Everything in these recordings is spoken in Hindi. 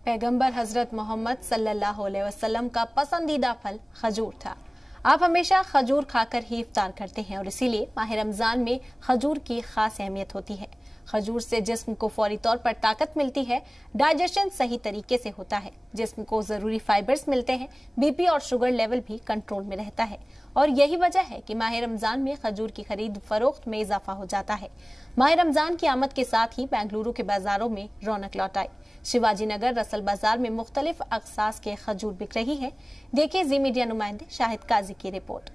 पैगंबर हजरत मोहम्मद सल्लल्लाहु अलैहि वसल्लम का पसंदीदा फल खजूर था। आप हमेशा खजूर खाकर ही इफ्तार करते हैं और इसीलिए माह रमजान में खजूर की खास अहमियत होती है। खजूर से जिस्म को फौरी तौर पर ताकत मिलती है, डाइजेशन सही तरीके से होता है, जिस्म को जरूरी फाइबर्स मिलते हैं, बीपी और शुगर लेवल भी कंट्रोल में रहता है और यही वजह है कि माह रमजान में खजूर की खरीद फरोख्त में इजाफा हो जाता है। माह रमजान की आमद के साथ ही बेंगलुरु के बाजारों में रौनक लौट आई। शिवाजी नगर रसल बाजार में मुख्तलिफ अकसास के खजूर बिक रही है। देखिए जी मीडिया नुमाइंदे शाहिद काजी की रिपोर्ट।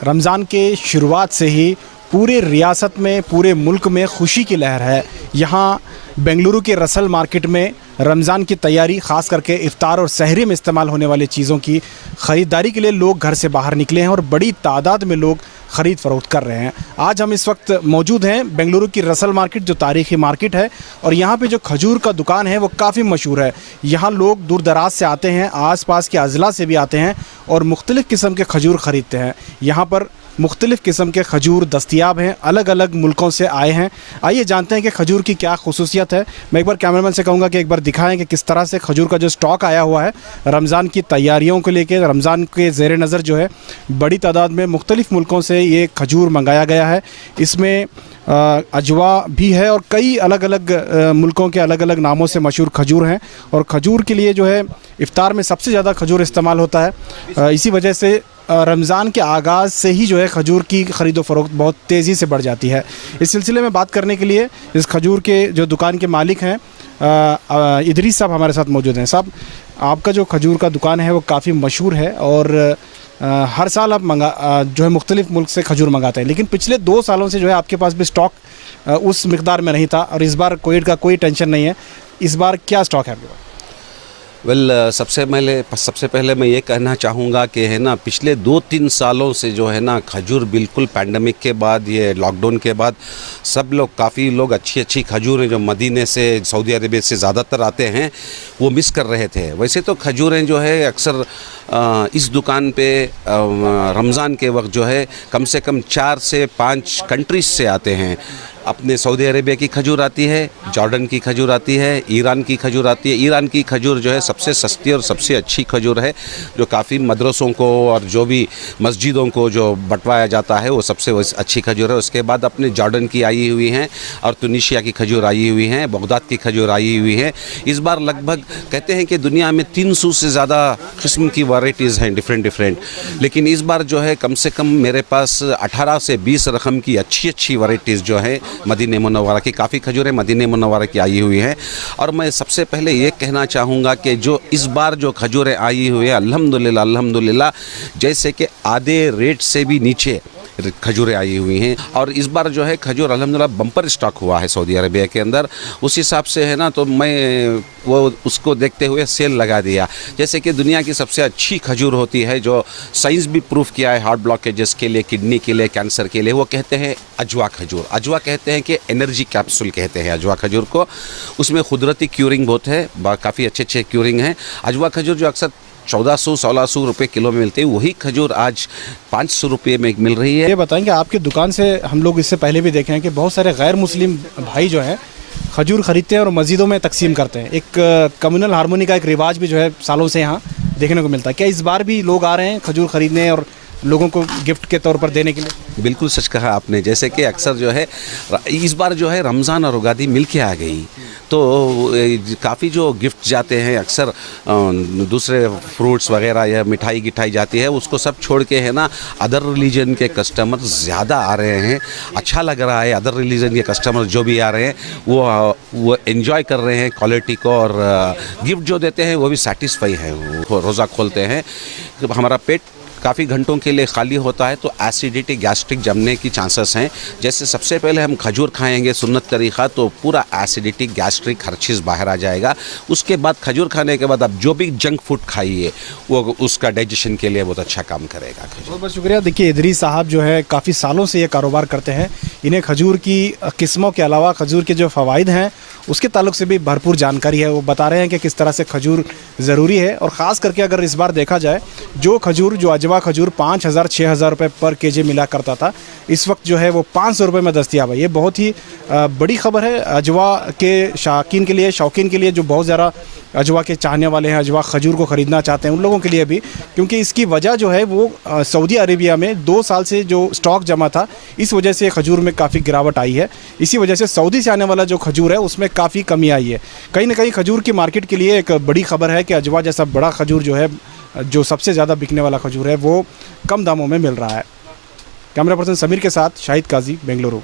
रमज़ान के शुरुआत से ही पूरे रियासत में, पूरे मुल्क में खुशी की लहर है। यहाँ बेंगलुरु के रसल मार्केट में रमज़ान की तैयारी, ख़ास करके इफ्तार और सहरी में इस्तेमाल होने वाली चीज़ों की ख़रीदारी के लिए लोग घर से बाहर निकले हैं और बड़ी तादाद में लोग ख़रीद फ़रोख्त कर रहे हैं। आज हम इस वक्त मौजूद हैं बेंगलुरु की रसल मार्केट, जो तारीख़ी मार्केट है, और यहाँ पे जो खजूर का दुकान है वो काफ़ी मशहूर है। यहाँ लोग दूर दराज से आते हैं, आसपास के अज़ला से भी आते हैं और मुख्तलिफ़ किस्म के खजूर ख़रीदते हैं। यहाँ पर मुख्तलिफ़ किस्म के खजूर दस्तयाब हैं, अलग अलग मुल्कों से आए हैं। आइए जानते हैं कि खजूर की क्या खुसूसियत है। मैं एक बार कैमरामैन से कहूँगा कि एक बार दिखाएं कि किस तरह से खजूर का जो स्टॉक आया हुआ है रमज़ान की तैयारियों को लेकर। रमज़ान के ज़ेर नज़र जो है बड़ी तादाद में मुख्तलिफ़ मुल्कों से ये खजूर मंगाया गया है। इसमें अजवा भी है और कई अलग अलग मुल्कों के अलग अलग नामों से मशहूर खजूर हैं और खजूर के लिए जो है इफ़्तार में सबसे ज़्यादा खजूर इस्तेमाल होता है। इसी वजह से रमज़ान के आगाज़ से ही जो है खजूर की ख़रीदो फ़रोख्त बहुत तेज़ी से बढ़ जाती है। इस सिलसिले में बात करने के लिए इस खजूर के जो दुकान के मालिक हैं इदरीस साहब हमारे साथ मौजूद हैं। साहब, आपका जो खजूर का दुकान है वो काफ़ी मशहूर है और हर साल आप जो है मुख्तलिफ़ मुल्क से खजूर मंगाते हैं, लेकिन पिछले 2 सालों से जो है आपके पास भी स्टॉक उस मिक़दार में नहीं था और इस बार कोविड का कोई टेंशन नहीं है। इस बार क्या स्टॉक है आपके पास? सबसे पहले मैं ये कहना चाहूँगा कि है ना, पिछले 2-3 सालों से जो है ना खजूर बिल्कुल पैंडमिक के बाद, ये लॉकडाउन के बाद सब लोग, काफ़ी लोग अच्छी खजूरें जो मदीने से, सऊदी अरबिया से ज़्यादातर आते हैं वो मिस कर रहे थे। वैसे तो खजूरें जो है अक्सर इस दुकान पे रमज़ान के वक्त जो है कम से कम 4 से 5 कंट्रीज से आते हैं। अपने सऊदी अरेबिया की खजूर आती है, जॉर्डन की खजूर आती है, ईरान की खजूर आती है। ईरान की खजूर जो है सबसे सस्ती और सबसे अच्छी खजूर है, जो काफ़ी मदरसों को और जो भी मस्जिदों को जो बंटवाया जाता है वो सबसे अच्छी खजूर है। उसके बाद अपने जॉर्डन की आई हुई हैं और तुनिशिया की खजूर आई हुई हैं, बगदाद की खजूर आई हुई हैं। इस बार लगभग कहते हैं कि दुनिया में 300 से ज़्यादा किस्म की वैराइटीज़ हैं, डिफरेंट, लेकिन इस बार जो है कम से कम मेरे पास 18 से 20 रकम की अच्छी वैराइटीज़ जो है मदीने मुनव्वरा की, काफ़ी खजूरें मदीने मुनव्वरा की आई हुई हैं। और मैं सबसे पहले ये कहना चाहूँगा कि जो इस बार जो खजूरें आई हुई है अल्हम्दुलिल्लाह, जैसे कि आधे रेट से भी नीचे खजूरें आई हुई हैं। और इस बार जो है खजूर अल्हम्दुलिल्लाह बम्पर स्टॉक हुआ है सऊदी अरबिया के अंदर। उस हिसाब से है ना, तो मैं वो उसको देखते हुए सेल लगा दिया। जैसे कि दुनिया की सबसे अच्छी खजूर होती है, जो साइंस भी प्रूफ किया है हार्ट ब्लॉकेजेस के लिए, किडनी के लिए, कैंसर के लिए, वो कहते हैं अजवा खजूर। अजवा कहते हैं कि एनर्जी कैप्सूल कहते हैं अजवा खजूर को। उसमें कुदरती क्यूरिंग बहुत है, काफ़ी अच्छे क्यूरिंग हैं। अजवा खजूर जो अक्सर 1400-1600 रुपये किलो में मिलते हैं, वही खजूर आज 500 रुपये में मिल रही है। ये बताएंगे, आपकी दुकान से हम लोग इससे पहले भी देखे हैं कि बहुत सारे गैर मुस्लिम भाई जो हैं खजूर ख़रीदते हैं और मस्जिदों में तकसीम करते हैं। एक कम्युनल हारमोनी का एक रिवाज भी जो है सालों से यहाँ देखने को मिलता है। क्या इस बार भी लोग आ रहे हैं खजूर ख़रीदने और लोगों को गिफ्ट के तौर पर देने के लिए? बिल्कुल सच कहा आपने। जैसे कि अक्सर जो है इस बार जो है रमज़ान और उगादी मिल के आ गई, तो काफ़ी जो गिफ्ट जाते हैं अक्सर दूसरे फ्रूट्स वगैरह या मिठाई गिठाई जाती है, उसको सब छोड़ के है ना अदर रिलीजन के कस्टमर ज़्यादा आ रहे हैं। अच्छा लग रहा है, अदर रिलीजन के कस्टमर जो भी आ रहे हैं वो एंजॉय कर रहे हैं क्वालिटी को, और गिफ्ट जो देते हैं वो भी सेटिस्फाई है। वो रोज़ा खोलते हैं, हमारा पेट काफ़ी घंटों के लिए खाली होता है तो एसिडिटी, गैस्ट्रिक जमने की चांसेस हैं। जैसे सबसे पहले हम खजूर खाएंगे सुन्नत तरीक़ा, तो पूरा एसिडिटी, गैस्ट्रिक हर चीज़ बाहर आ जाएगा। उसके बाद खजूर खाने के बाद आप जो भी जंक फूड खाइए वो उसका डाइजेशन के लिए बहुत अच्छा काम करेगा। बहुत बहुत शुक्रिया। देखिए, इदरीस साहब जो है काफ़ी सालों से ये कारोबार करते हैं। इन्हें खजूर की किस्मों के अलावा खजूर के जो फ़वाइद हैं उसके ताल्लुक से भी भरपूर जानकारी है। वो बता रहे हैं कि किस तरह से खजूर ज़रूरी है, और ख़ास करके अगर इस बार देखा जाए जो खजूर जो अजवा अजवा खजूर 5,000-6,000 रुपये पर केजी मिला करता था, इस वक्त जो है वो 500 रुपये में दस्तियाब है। ये बहुत ही बड़ी खबर है अजवा के शौकीन के लिए, जो बहुत ज़्यादा अजवा के चाहने वाले हैं, अजवा खजूर को ख़रीदना चाहते हैं, उन लोगों के लिए भी, क्योंकि इसकी वजह जो है वो सऊदी अरेबिया में 2 साल से जो स्टॉक जमा था, इस वजह से खजूर में काफ़ी गिरावट आई है। इसी वजह से सऊदी से आने वाला जो खजूर है उसमें काफ़ी कमी आई है। कहीं ना कहीं खजूर की मार्केट के लिए एक बड़ी खबर है कि अजवा जैसा बड़ा खजूर जो है, जो सबसे ज़्यादा बिकने वाला खजूर है, वो कम दामों में मिल रहा है। कैमरा पर्सन समीर के साथ शाहिद काजी, बेंगलुरु।